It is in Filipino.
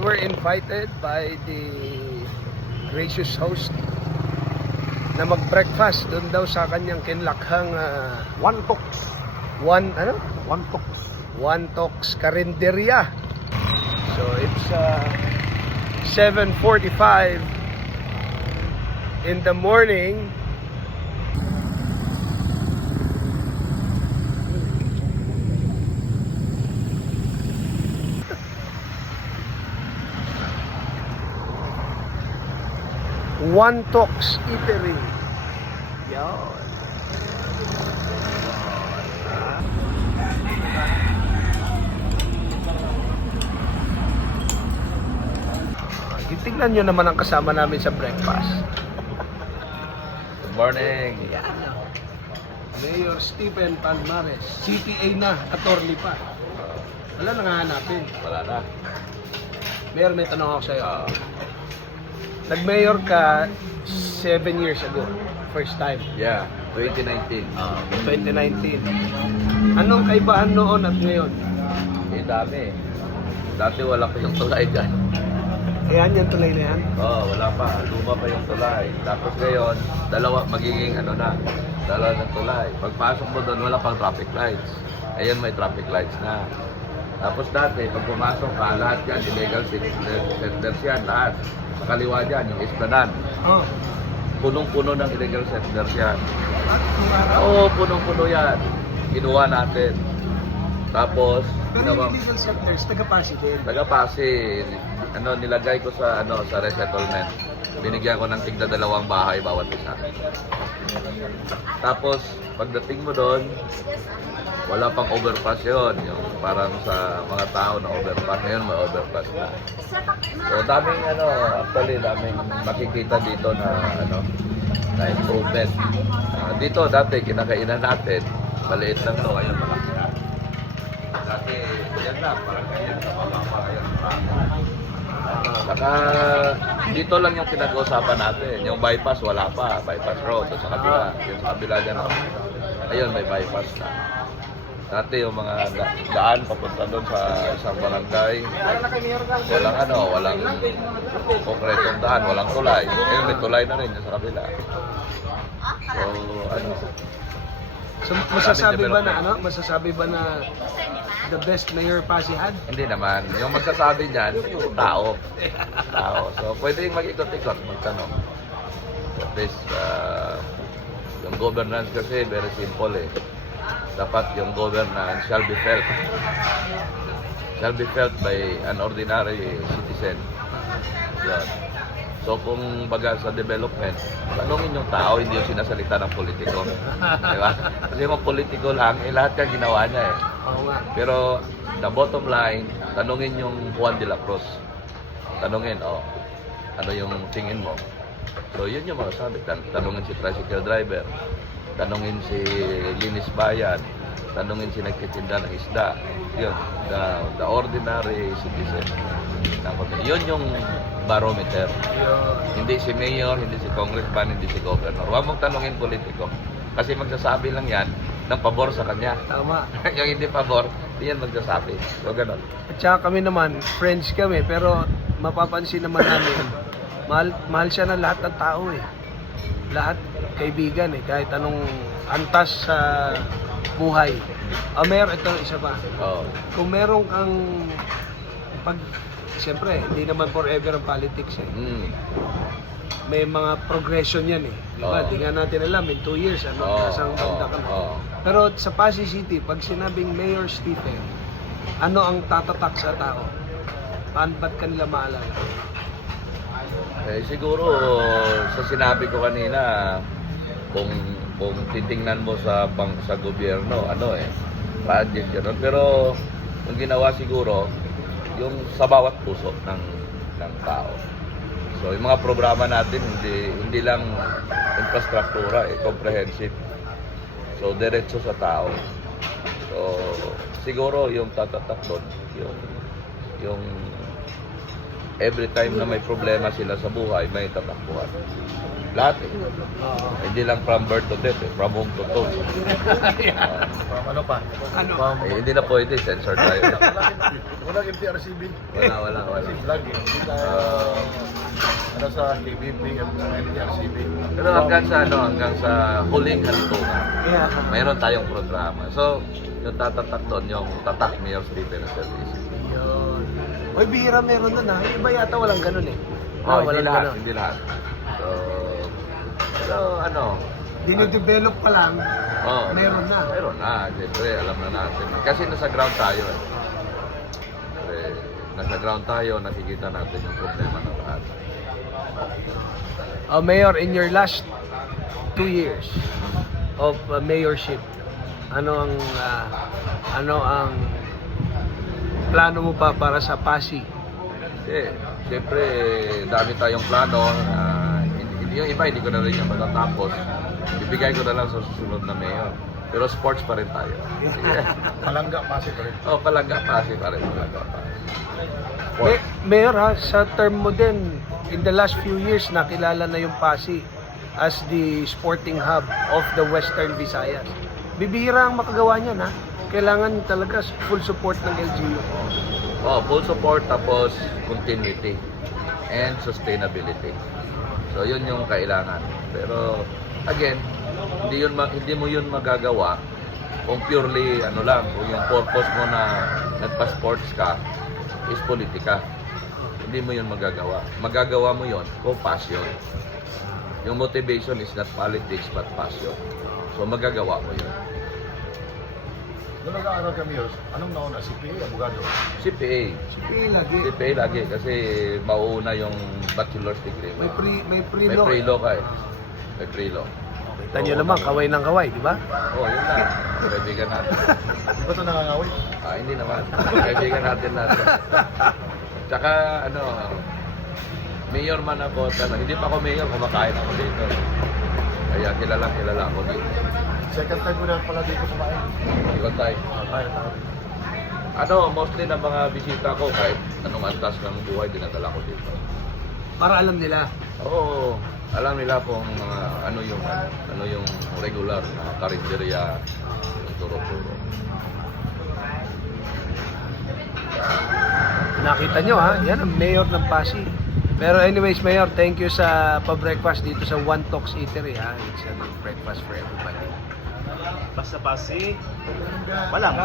were invited by the gracious host na mag-breakfast doon daw sa kanyang kinlakhang One Tox. One Tox Karinderya. So it's 7:45 in the morning. One Tox Eatery. Yan. Tingnan nyo naman ang kasama namin sa breakfast. Good morning. Yan. Mayor Stephen Palmares. CPA na, attorney pa. Wala nang hahanapin. Wala na. Mayor, may tanong ako sa'yo. Nag-mayor ka 7 years ago. First time. Yeah, 2019. 2019. Anong kaibahan noon at ngayon? Dami. Dati wala pa yung tulay dyan. Ayan yung tulay na yan. Wala pa. Luma pa yung tulay. Tapos ngayon, magiging dalawa ng tulay. Pagpasok mo doon, wala pang traffic lights. Ayan, may traffic lights na. Tapos dati, pag pumasok ka, lahat yan, illegal settlers yan, lahat. Sa kaliwa dyan, yung Esplanade. Oh. Punong-puno ng illegal settlers yan. Punong-puno yan. Ginawa natin. Tapos, Pero yung illegal settlers, taga-Pasig din. Taga-Pasig, nilagay ko sa resettlement. Binigyan ko ng tigda 2 bahay bawat isa. Tapos, pagdating mo doon, wala pang overpass yon, yung parang sa mga tao na overpass. Ngayon may overpass na. So, daming daming makikita dito na improvement. Dito, dati, kinakainan natin, maliit lang to, ngayon malaki na. Dati, yan lang, parang ganyan, kapapaparayan pa. Saka, dito lang yung pinag-uusapan natin. Yung bypass, wala pa. Bypass road, sa kabila. Yung sa kabila dyan. Ayun, may bypass na. Dati yung mga daan papunta doon sa isang barangay. Walang konkretong daan, walang tulay. Ngayon, may tulay na rin yung sa kabila. So, masasabi ba na the best mayor Pasig had? Hindi naman. Yung magsasabi niyan, tao. So, pwede yung mag-ikot-ikot, magtanong. At least, yung governance kasi, very simple eh. Dapat yung governance shall be felt. Shall be felt by an ordinary citizen. Yan. So kung baga sa development, tanungin yung tao, hindi yung sinasalita ng politiko. Diba? Kasi kung politiko lang, lahat yung ginawa niya eh. Oo nga. Pero the bottom line, tanungin yung Juan de la Cruz. Tanungin, ano yung tingin mo? So yun yung mga sabi. Tanungin si tricycle driver, tanungin si Linis Bayan, tanungin si nagtitinda ng isda. Yun, the ordinary citizen. Yun yung barometer. Hindi si mayor, hindi si congressman, hindi si governor. Huwag mong tanungin politiko. Kasi magsasabi lang yan ng pabor sa kanya. Tama. Yung hindi pabor, hindi yan magsasabi. So, ganun. At saka kami naman, friends kami, pero mapapansin naman namin, mahal siya ng lahat ng tao eh. Lahat kaibigan eh, kahit anong antas sa buhay. Mayor, ito isa pa. Kung merong kang siyempre, hindi naman forever ang politics eh. May mga progression yan eh. Diba? Di nga natin alam, in 2 years, nasang banda ka na. Pero sa Pasig City, pag sinabing Mayor Stephen, ano ang tatatak sa tao? Ba't kanila maalala? Siguro, sa sinabi ko kanina, kung titingnan mo sa gobyerno, budget yun. Pero, ang ginawa siguro, yung sa bawat puso ng tao. So, yung mga programa natin, hindi lang infrastruktura, comprehensive. So, diretso sa tao. So, siguro yung tatatak doon, yung every time na may problema sila sa buhay, may tatakbuhan. Lahat eh. Oo. Hindi lang from birth to death eh, from home to tomb. Ano pa? Ano? Hindi na pwede, censor tayo. Walang MTRCB. Wala. Kasi vlog eh. Hindi tayo ano sa KBP at MTRCB. Pero hanggang sa huling kantungan, Yeah. mayroon tayong programa. So, yung tatatak doon, yung tatak Mayor's Dinner Service. Yun. Oy, bihira meron nun ha. Yung iba yata walang ganun eh. Hindi lahat, hindi lahat. So ano, Dinidevelop pa lang, meron na. Meron na, siyempre, alam na natin. Kasi nasa ground tayo eh. Siyempre, nasa ground tayo, nakikita natin yung problema ng lahat. Mayor, in your last 2 years of mayorship, ano ang plano mo pa para sa Pasig? Kasi, siyempre, dami tayong plano. Yung iba, hindi ko na rin yung matatapos. Ibigay ko na lang sa susunod na mayor. Pero sports pa rin tayo. Sige. Palangga, Pasig pa rin. Palangga Pasig pa rin. Palangga Pasig. Sports. Mayor ha, sa term mo din, in the last few years, nakilala na yung Pasig as the sporting hub of the Western Visayas. Bibihira ang makagawa niyan ha. Kailangan talaga full support ng LGU. Full support tapos continuity and sustainability. So yun yung kailangan. Pero again, hindi mo yun magagawa kung purely kung yung purpose mo na nagpa-sports ka is politika. Hindi mo yun magagawa. Magagawa mo yun kung passion. Yung motivation is not politics but passion. So magagawa mo yun. Doon nag-aaral kami, anong nauna? CPA, abogado? CPA. lagi. CPA lagi kasi mauuna yung bachelor's degree mo. May May pre-law. pre-law ka eh. May pre-law. Kita nyo naman, kaway ng kaway, di ba? Yun lang. Kaibigan natin. Di ba ito nangangawin? Hindi naman. Kaibigan natin natin. Tsaka mayor man ako. Hindi pa ako mayor, kumakain ako dito. Kaya kilala ako dito. Second time ko na pala dito kumain. Ikot tayo. Mostly ng mga bisita ko, kahit anong antas ng buhay, dinadala ko dito. Para alam nila. Oo, alam nila kung ano yung regular na karinderya ng turo-turo. Nakita nyo ha, yan ang mayor ng Pasig. Pero anyways, Mayor, thank you sa pa-breakfast dito sa One Talks Eatery ha. It's a breakfast for everybody. Basta Pasig, walang